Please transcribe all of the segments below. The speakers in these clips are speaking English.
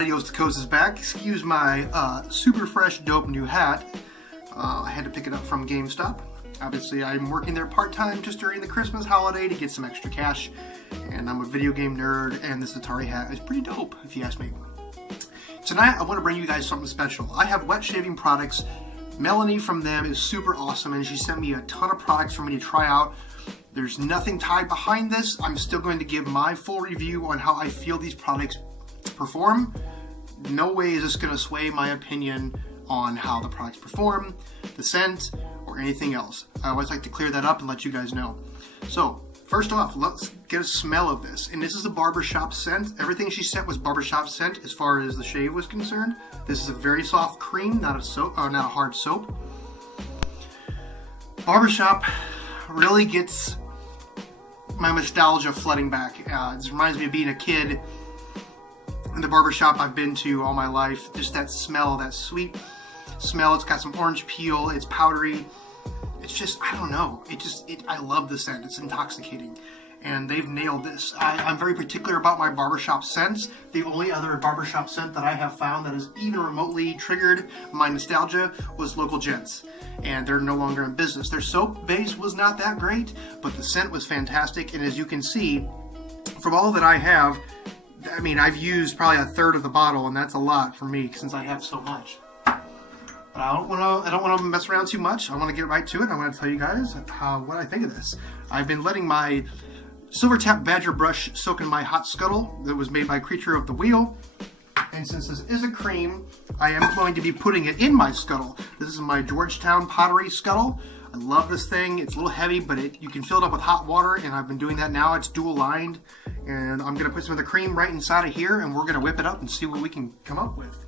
Adios, the coast is back. Excuse my super fresh, dope new hat. I had to pick it up from GameStop. Obviously, I'm working there part-time just during the Christmas holiday to get some extra cash. And I'm a video game nerd, and this Atari hat is pretty dope, if you ask me. Tonight, I want to bring you guys something special. I have wet shaving products. Melanie from them is super awesome, and she sent me a ton of products for me to try out. There's nothing tied behind this. I'm still going to give my full review on how I feel these products perform. No way is this going to sway my opinion on how the products perform, the scent, or anything else. I always like to clear that up and let you guys know. So, first off, let's get a smell of this. And this is the Barbershop Scent. Everything she sent was Barbershop Scent as far as the shave was concerned. This is a very soft cream, not a soap, not a hard soap. Barbershop really gets my nostalgia flooding back. This reminds me of being a kid in the barbershop I've been to all my life. Just that smell, that sweet smell. It's got some orange peel. It's powdery. It's just, I don't know. I love the scent. It's intoxicating. And they've nailed this. I'm very particular about my barbershop scents. The only other barbershop scent that I have found that has even remotely triggered my nostalgia was Local Gents. And they're no longer in business. Their soap base was not that great, but the scent was fantastic. And as you can see, from all that I have, I mean, I've used probably a third of the bottle, and that's a lot for me since I have so much. But I don't want to mess around too much. I want to get right to it. I want to tell you guys what I think of this. I've been letting my Silver Tap Badger brush soak in my hot scuttle that was made by Creature of the Wheel. And since this is a cream, I am going to be putting it in my scuttle. This is my Georgetown pottery scuttle. I love this thing. It's a little heavy, but you can fill it up with hot water, and I've been doing that now. It's dual lined, and I'm going to put some of the cream right inside of here, and we're going to whip it up and see what we can come up with.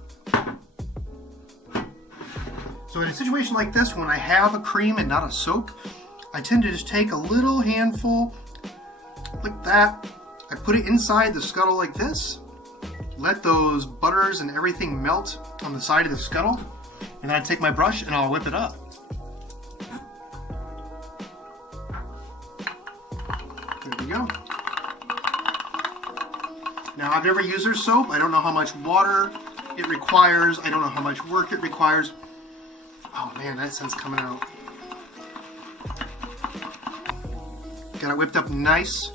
So in a situation like this, when I have a cream and not a soap, I tend to just take a little handful like that. I put it inside the scuttle like this, let those butters and everything melt on the side of the scuttle, and then I take my brush and I'll whip it up. There we go. Now, I've never used their soap. I don't know how much water it requires. I don't know how much work it requires. Oh man, that scent's coming out. Got it whipped up nice.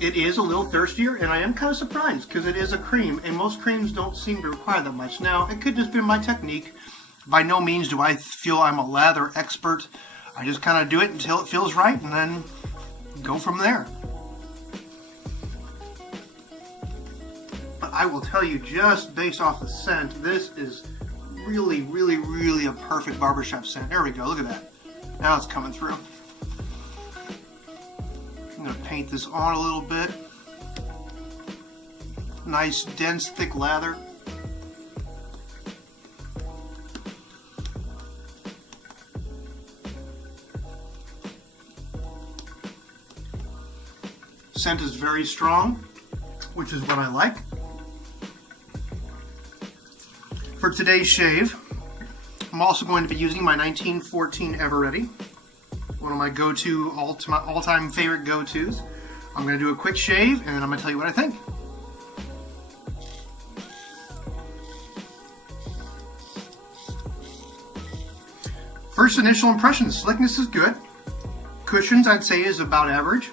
It is a little thirstier, and I am kind of surprised because it is a cream, and most creams don't seem to require that much. Now, it could just be my technique. By no means do I feel I'm a lather expert. I just kind of do it until it feels right, and then go from there. But I will tell you, just based off the scent, this is really, really, really a perfect barbershop scent. There we go, look at that. Now it's coming through. I'm going to paint this on a little bit. Nice, dense, thick lather. Scent is very strong, which is what I like. For today's shave, I'm also going to be using my 1914 Ever-Ready, one of my go-to, all-time favorite go-tos. I'm going to do a quick shave, and then I'm going to tell you what I think. First initial impression, slickness is good. Cushions, I'd say, is about average.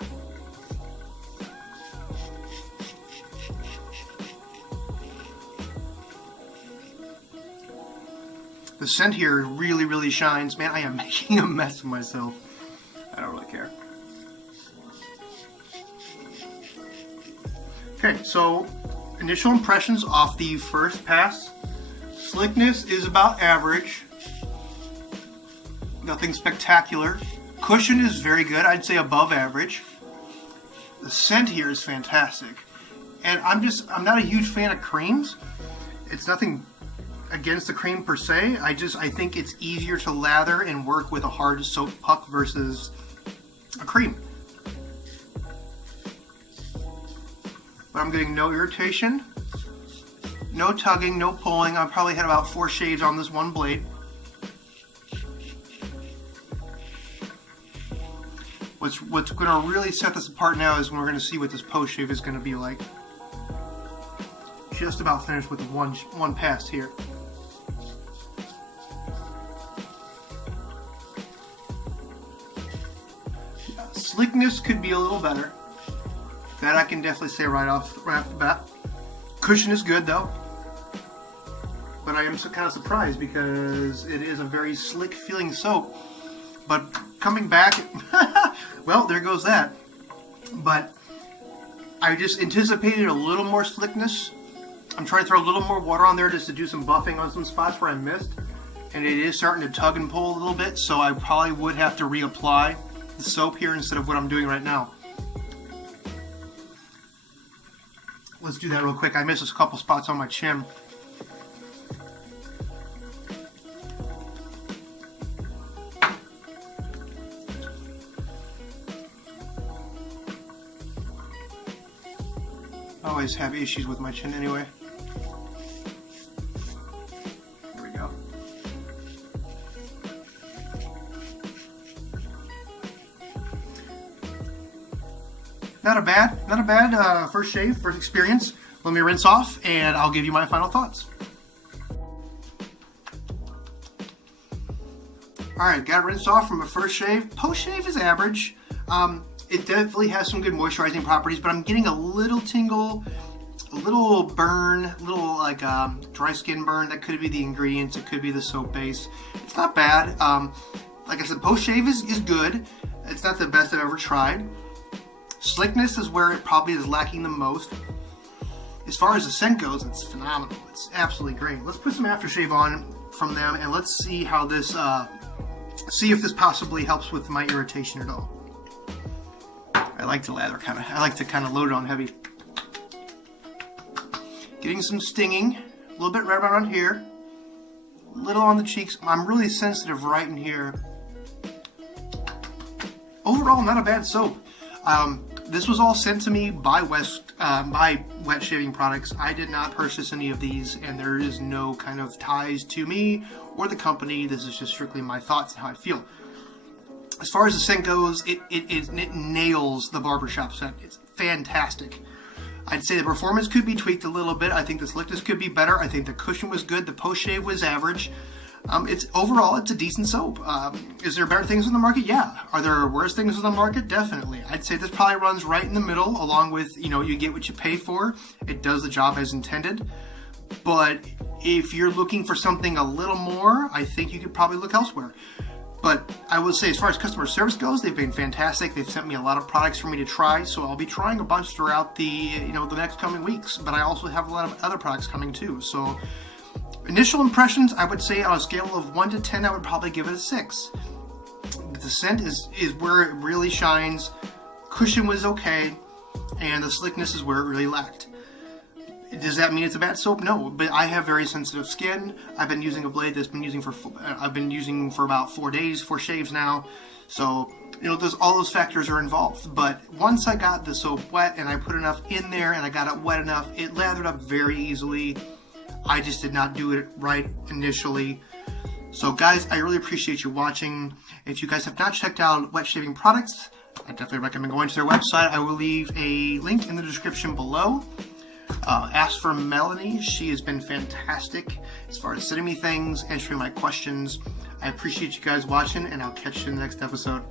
The scent here really, really shines. Man, I am making a mess of myself. I don't really care. Okay, so initial impressions off the first pass. Slickness is about average. Nothing spectacular. Cushion is very good. I'd say above average. The scent here is fantastic. And I'm not a huge fan of creams. It's nothing against the cream per se. I think it's easier to lather and work with a hard soap puck versus a cream. But I'm getting no irritation, no tugging, no pulling. I've probably had about 4 shaves on this one blade. What's going to really set this apart now is when we're going to see what this post shave is going to be like. just about finished with one pass here. Yeah, slickness could be a little better. That I can definitely say right off the bat. Cushion is good though. But I am kind of surprised because it is a very slick feeling soap. But coming back, well, there goes that. But I just anticipated a little more slickness. I'm trying to throw a little more water on there just to do some buffing on some spots where I missed. And it is starting to tug and pull a little bit, so I probably would have to reapply the soap here instead of what I'm doing right now. Let's do that real quick. I missed a couple spots on my chin. I always have issues with my chin anyway. There we go. Not a bad first shave, first experience. Let me rinse off and I'll give you my final thoughts. Alright, got rinsed off from a first shave. Post shave is average. It definitely has some good moisturizing properties, but I'm getting a little tingle, a little burn, a little like dry skin burn. That could be the ingredients, it could be the soap base. It's not bad. Like I said, post shave is good. It's not the best I've ever tried. Slickness is where it probably is lacking the most. As far as the scent goes, it's phenomenal. It's absolutely great. Let's put some aftershave on from them and let's see how this, see if this possibly helps with my irritation at all. I like to lather I like to kind of load it on heavy. Getting some stinging, a little bit right around here, a little on the cheeks. I'm really sensitive right in here. Overall, not a bad soap. This was all sent to me by Wet Shaving Products. I did not purchase any of these, and there is no kind of ties to me or the company. This is just strictly my thoughts and how I feel. As far as the scent goes, it nails the Barbershop Scent. It's fantastic. I'd say the performance could be tweaked a little bit. I think the slickness could be better. I think the cushion was good. The post shave was average. Overall, it's a decent soap. Is there better things on the market? Yeah. Are there worse things on the market? Definitely. I'd say this probably runs right in the middle, along with, you get what you pay for. It does the job as intended. But if you're looking for something a little more, I think you could probably look elsewhere. But I will say, as far as customer service goes, they've been fantastic. They've sent me a lot of products for me to try, so I'll be trying a bunch throughout the next coming weeks. But I also have a lot of other products coming too. So initial impressions, I would say on a scale of 1 to 10, I would probably give it a 6. The scent is where it really shines. Cushion was okay, and the slickness is where it really lacked. Does that mean it's a bad soap? No, but I have very sensitive skin. I've been using a blade that's been using for about 4 days, 4 shaves now. So, all those factors are involved. But once I got the soap wet and I put enough in there and I got it wet enough, it lathered up very easily. I just did not do it right initially. So guys, I really appreciate you watching. If you guys have not checked out Wet Shaving Products, I definitely recommend going to their website. I will leave a link in the description below. Ask for Melanie. She has been fantastic as far as sending me things, answering my questions. I appreciate you guys watching, and I'll catch you in the next episode.